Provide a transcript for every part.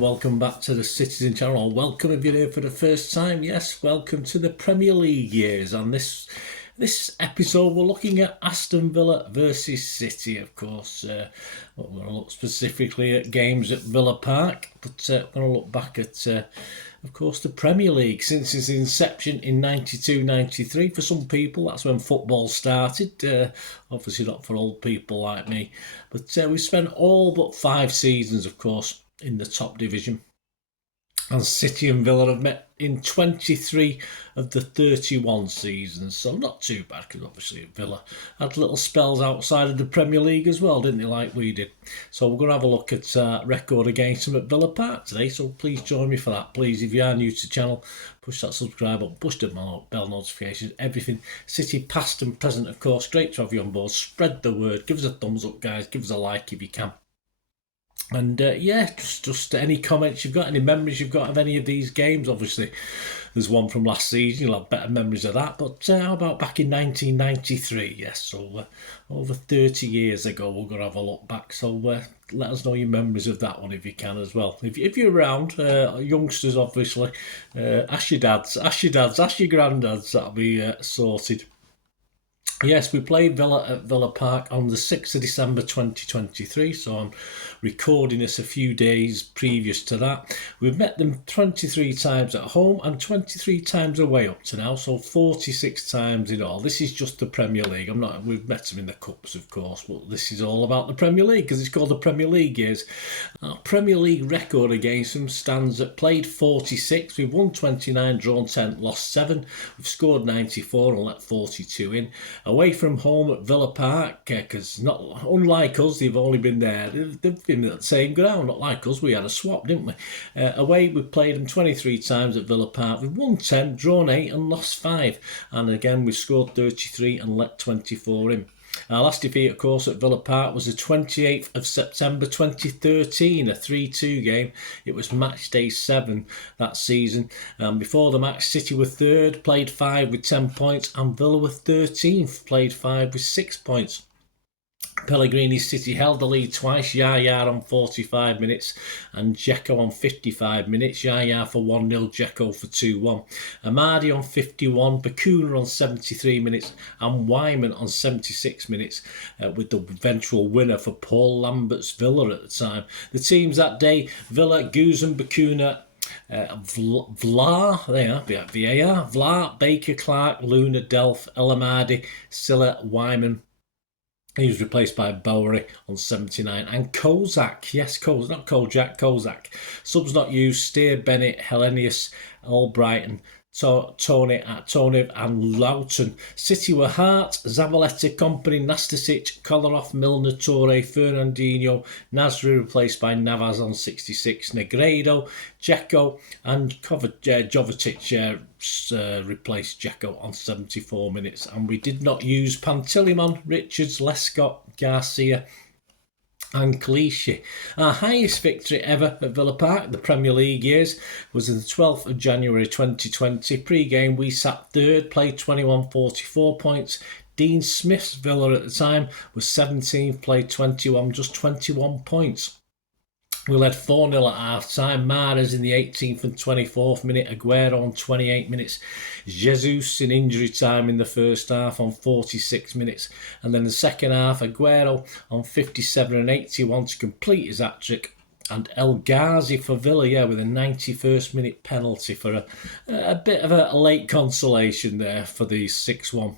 and welcome back to the Citizen channel, or welcome if you're here for the first time. Yes, welcome to the Premier League years. And this episode we're looking at Aston Villa versus City, of course. We're going to look specifically at games at Villa Park, but we're going to look back at, of course, the Premier League since its inception in 92-93. For some people, that's when football started. Obviously not for old people like me. But we spent all but 5 seasons, of course, in the top division. And City and Villa have met in 23 of the 31 seasons. So not too bad, because obviously Villa had little spells outside of the Premier League as well, didn't they, like we did. So we're going to have a look at record against them at Villa Park today. So please join me for that. Please, if you are new to the channel, push that subscribe button, push the bell notifications, everything. City past and present, of course. Great to have you on board. Spread the word. Give us a thumbs up, guys. Give us a like if you can. And yeah, just any comments you've got, any memories you've got of any of these games. Obviously, there's one from last season, you'll have better memories of that. But how about back in 1993? Yes, so over 30 years ago, we're going to have a look back. So let us know your memories of that one if you can as well. If you're around, youngsters obviously, ask your dads, ask your granddads, that'll be sorted. Yes, we played Villa at Villa Park on the 6th of December 2023, so I'm recording this a few days previous to that. We've met them 23 times at home and 23 times away up to now, so 46 times in all. This is just the Premier League. We've met them in the Cups, of course, but this is all about the Premier League because it's called the Premier League years. Our Premier League record against them stands at played 46. We've won 29, drawn 10, lost 7. We've scored 94 and let 42 in. Away from home at Villa Park, because unlike us, they've only been there. They've been at the same ground, not like us. We had a swap, didn't we? Away, we played them 23 times at Villa Park. We've won 10, drawn 8 and lost 5. And again, we've scored 33 and let 24 in. Our last defeat, of course, at Villa Park was the 28th of September 2013, a 3-2 game. It was match day 7 that season. Before the match, City were 3rd, played 5 with 10 points, and Villa were 13th, played 5 with 6 points. Pellegrini City held the lead twice, Yaya on 45 minutes and Dzeko on 55 minutes. Yaya for 1-0, Dzeko for 2-1. Amadi on 51, Bacuna on 73 minutes and Wyman on 76 minutes with the eventual winner for Paul Lambert's Villa at the time. The teams that day, Villa, Guzan, Bacuna, Vla, there you are, VAR, Vla, Baker, Clark, Luna, Delph, El Amadi, Silla, Wyman. He was replaced by Bowery on 79. And Kozak, yes, not Kojak, Kozak. Subs not used, Steer, Bennett, Hellenius, Albrighton, Tony and Loughton. City were Hart, Zavaleta, Company, Nastasic, Kolarov, Milner, Torre, Fernandinho, Nasri replaced by Navas on 66, Negredo, Dzeko and Jovetic replaced Dzeko on 74 minutes. And we did not use Pantilimon, Richards, Lescott, Garcia and Clichy. Our highest victory ever at Villa Park, the Premier League years, was on the 12th of January 2020. Pre-game, we sat 3rd, played 21, 44 points. Dean Smith's Villa at the time was 17th, played 21, just 21 points. We led 4-0 at half-time. Mahrez in the 18th and 24th minute. Aguero on 28 minutes. Jesus in injury time in the first half on 46 minutes. And then the second half, Aguero on 57 and 81 to complete his hat-trick. And El Ghazi for Villa, with a 91st minute penalty for a bit of a late consolation there for the 6-1.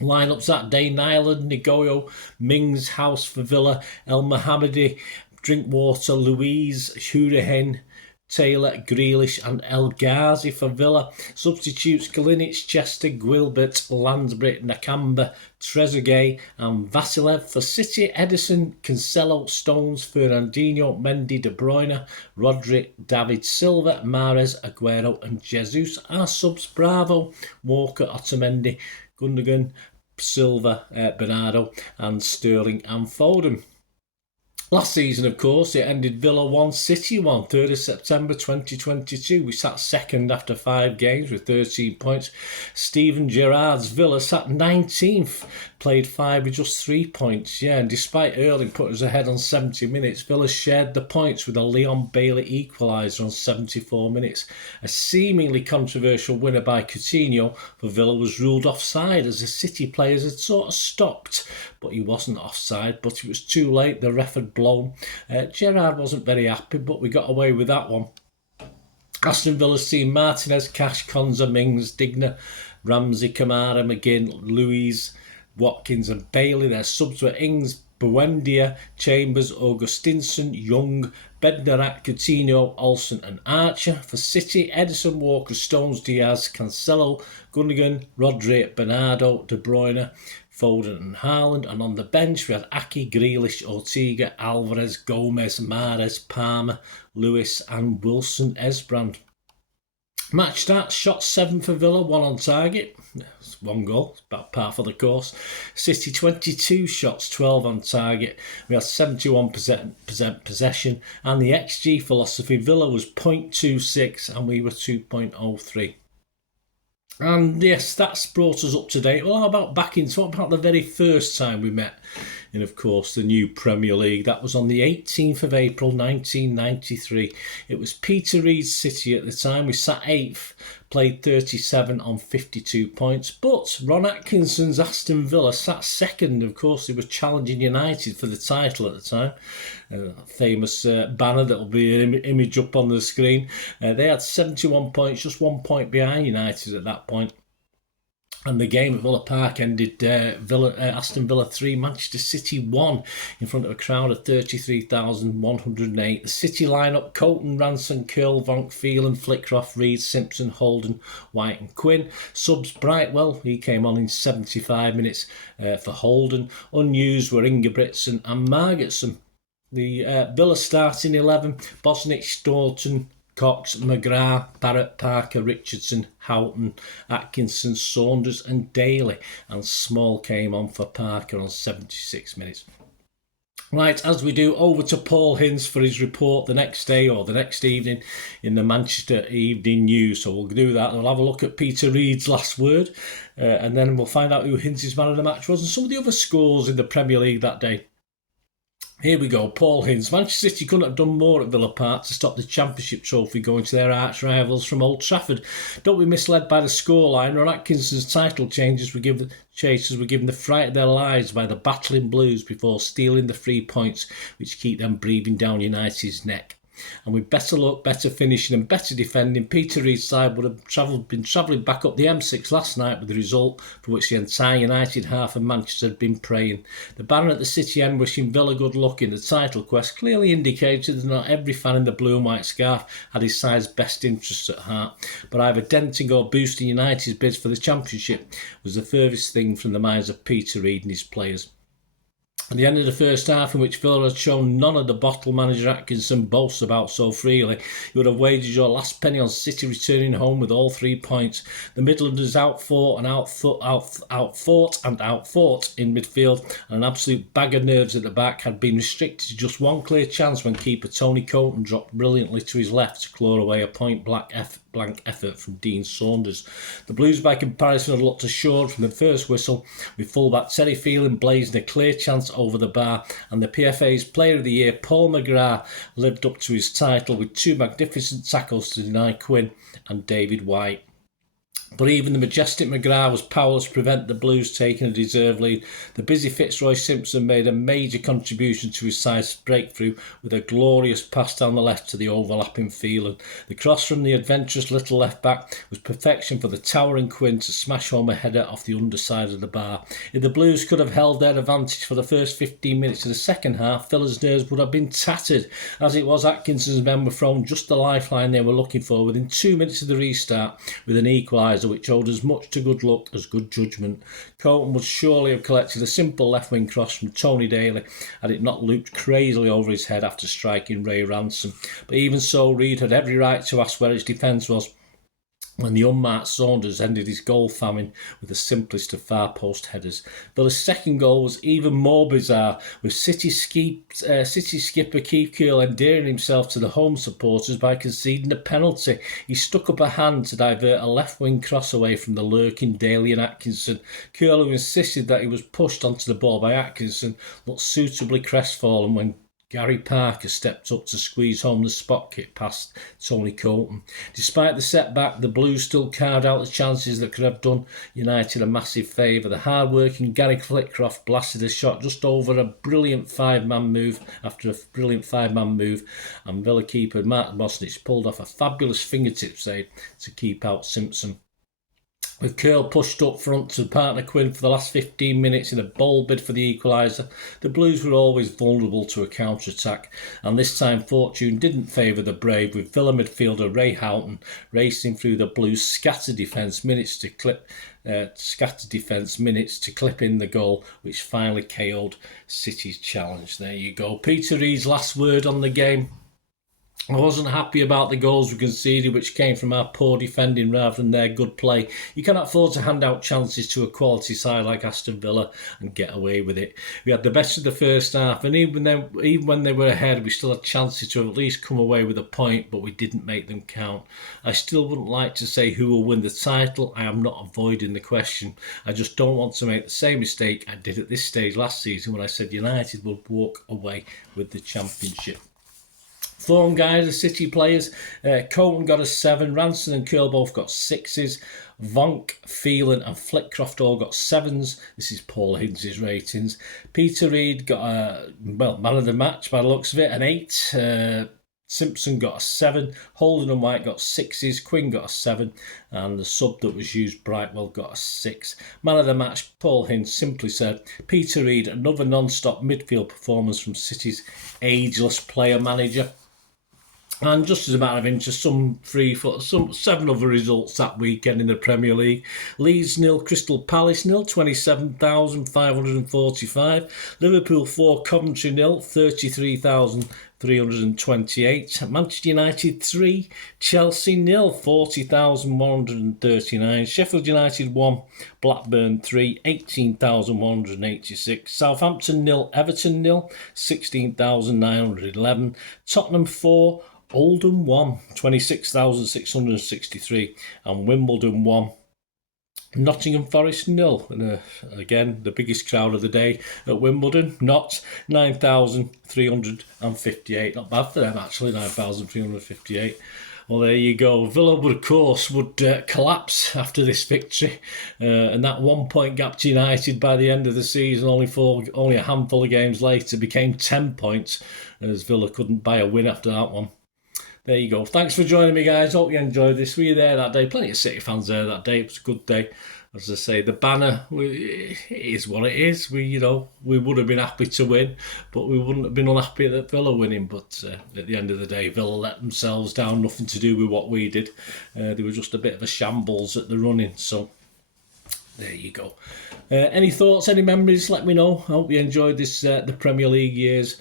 Lineups that day, Nyland, Nigoyo, Mings, House for Villa, El Mohammadi, Drinkwater, Louise, Hurahan, Taylor, Grealish and El Ghazi for Villa. Substitutes Kalinic, Chester, Gilbert, Lansbury, Nakamba, Trezeguet and Vasilev. For City, Edison, Cancelo, Stones, Fernandinho, Mendy, De Bruyne, Rodri, David Silva, Mahrez, Aguero and Jesus. Our subs, Bravo, Walker, Otamendi, Gundogan, Silva, Bernardo and Sterling and Foden. Last season, of course, it ended Villa 1, City 1, 3rd of September 2022. We sat 2nd after 5 games with 13 points. Steven Gerrard's Villa sat 19th, played 5 with just 3 points. Yeah, and despite Erling putting us ahead on 70 minutes, Villa shared the points with a Leon Bailey equaliser on 74 minutes. A seemingly controversial winner by Coutinho for Villa was ruled offside as the City players had sort of stopped, but he wasn't offside, but it was too late. The ref had blown. Gerrard wasn't very happy, but we got away with that one. Aston Villa's team: Martinez, Cash, Konza, Mings, Digna, Ramsey, Kamara, McGinn, Louise, Watkins and Bailey. Their subs were Ings, Buendia, Chambers, Augustinson, Young, Bednarak, Coutinho, Olsen and Archer. For City: Edison, Walker, Stones, Diaz, Cancelo, Gundogan, Rodri, Bernardo, De Bruyne, Foden and Haaland. And on the bench we had Aki, Grealish, Ortega, Alvarez, Gomez, Mahrez, Palmer, Lewis and Wilson Esbrand. Match start: shot 7 for Villa, 1 on target. It's 1 goal, it's about par for the course. City 22 shots, 12 on target. We had 71% possession, and the XG philosophy: Villa was 0.26 and we were 2.03. And yes, that's brought us up to date. Well, how about what about the very first time we met in, of course, the new Premier League? That was on the 18th of April 1993. It was Peter Reid's City at the time. We sat 8th, played 37 on 52 points. But Ron Atkinson's Aston Villa sat 2nd. Of course, they were challenging United for the title at the time. Famous banner that will be an image up on the screen. They had 71 points, just 1 point behind United at that point. And the game at Villa Park ended Aston Villa 3, Manchester City 1, in front of a crowd of 33,108. The City lineup: Colton, Ranson, Curl, Vonk, Phelan, Flickroff, Reid, Simpson, Holden, White and Quinn. Subs: Brightwell, he came on in 75 minutes for Holden. Unused were Ingebrigtsen and Margetson. The Villa starting 11: Bosnich, Staunton, Cox, McGrath, Barrett, Parker, Richardson, Houghton, Atkinson, Saunders and Daly. And Small came on for Parker on 76 minutes. Right, as we do, over to Paul Hinds for his report the next day or the next evening in the Manchester Evening News. So we'll do that. We'll have a look at Peter Reid's last word, and then we'll find out who Hinds' man of the match was and some of the other scores in the Premier League that day. Here we go, Paul Hinds. Manchester City couldn't have done more at Villa Park to stop the Championship trophy going to their arch rivals from Old Trafford. Don't be misled by the scoreline. Ron Atkinson's title chasers were given the fright of their lives by the battling Blues before stealing the 3 points which keep them breathing down United's neck. And with better luck, better finishing and better defending, Peter Reid's side would have been travelling back up the M6 last night with the result for which the entire United half of Manchester had been praying. The banner at the City end wishing Villa good luck in the title quest clearly indicated that not every fan in the blue and white scarf had his side's best interests at heart, but either denting or boosting United's bids for the Championship was the furthest thing from the minds of Peter Reid and his players. At the end of the first half, in which Villa had shown none of the bottle manager Atkinson boasts about so freely, you would have wagered your last penny on City returning home with all 3 points. The Midlanders outfought and outfought in midfield, and an absolute bag of nerves at the back had been restricted to just one clear chance when keeper Tony Colton dropped brilliantly to his left to claw away a point-blank effort from Dean Saunders. The Blues, by comparison, had looked assured from the first whistle, with fullback Terry Phelan blazing a clear chance over the bar, and the PFA's Player of the Year Paul McGrath lived up to his title with 2 magnificent tackles to deny Quinn and David White. But even the majestic McGrath was powerless to prevent the Blues taking a deserved lead. The busy Fitzroy Simpson made a major contribution to his side's breakthrough with a glorious pass down the left to the overlapping Phelan. The cross from the adventurous little left-back was perfection for the towering Quinn to smash home a header off the underside of the bar. If the Blues could have held their advantage for the first 15 minutes of the second half, Villa's nerves would have been tattered. As it was, Atkinson's men were thrown just the lifeline they were looking for within 2 minutes of the restart with an equaliser which owed as much to good luck as good judgment. Colton would surely have collected a simple left-wing cross from Tony Daly had it not looped crazily over his head after striking Ray Ransom. But even so, Reid had every right to ask where his defence was. when the unmarked Saunders ended his goal famine with the simplest of far post headers. Villa's second goal was even more bizarre, with City skipper Keith Curle endearing himself to the home supporters by conceding a penalty. He stuck up a hand to divert a left-wing cross away from the lurking Daly and Atkinson. Curle, who insisted that he was pushed onto the ball by Atkinson, looked suitably crestfallen when Gary Parker stepped up to squeeze home the spot kick past Tony Creighton. Despite the setback, the Blues still carved out the chances that could have done United a massive favour. The hard-working Gary Flitcroft blasted a shot just over a brilliant five-man move, and Villa keeper Marc Bosnich pulled off a fabulous fingertip save to keep out Simpson. With Curle pushed up front to partner Quinn for the last 15 minutes in a bold bid for the equaliser, the Blues were always vulnerable to a counter-attack, and this time fortune didn't favour the brave, with Villa midfielder Ray Houghton racing through the Blues' scattered defence minutes to clip in the goal, which finally KO'd City's challenge. There you go. Peter Reid's last word on the game. I wasn't happy about the goals we conceded, which came from our poor defending rather than their good play. You cannot afford to hand out chances to a quality side like Aston Villa and get away with it. We had the best of the first half, and even when they were ahead, we still had chances to at least come away with a point, but we didn't make them count. I still wouldn't like to say who will win the title. I am not avoiding the question. I just don't want to make the same mistake I did at this stage last season when I said United would walk away with the championship. Form guys, the City players, Creighton got a 7, Ranson and Curle both got 6s, Vonk, Phelan and Flitcroft all got 7s. This is Paul Higgins' ratings. Peter Reid got a, man of the match by the looks of it, an 8. Simpson got a 7, Holden and White got 6s, Quinn got a 7, and the sub that was used, Brightwell, got a 6. Man of the match, Paul Higgins, simply said, Peter Reid, another non-stop midfield performance from City's ageless player manager. And just as a matter of interest, some 7 other results that weekend in the Premier League. Leeds 0, Crystal Palace 0, 27,545. Liverpool 4, Coventry 0, 33,328. Manchester United 3, Chelsea 0, 40,139. Sheffield United 1, Blackburn 3, 18,186. Southampton 0, Everton 0, 16,911. Tottenham 4, Oldham 1, 26,663, and Wimbledon 1, Nottingham Forest 0. And again, the biggest crowd of the day at Wimbledon, 9,358. Not bad for them, actually, 9,358. Well, there you go. Villa would, of course, collapse after this victory, and that 1 point gap to United by the end of the season, only a handful of games later, became 10 points, as Villa couldn't buy a win after that one. There you go. Thanks for joining me, guys. Hope you enjoyed this. Were you there that day? Plenty of City fans there that day. It was a good day. As I say, the banner, it is what it is. We would have been happy to win, but we wouldn't have been unhappy that Villa winning. But at the end of the day, Villa let themselves down. Nothing to do with what we did. They were just a bit of a shambles at the running. So there you go. Any thoughts, any memories? Let me know. I hope you enjoyed this, the Premier League years.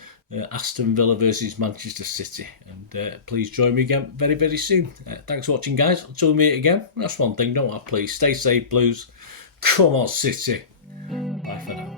Aston Villa versus Manchester City, and please join me again very, very soon. Thanks for watching, guys. Until we meet again, that's one thing, don't I? Please stay safe, Blues. Come on, City. Bye for now.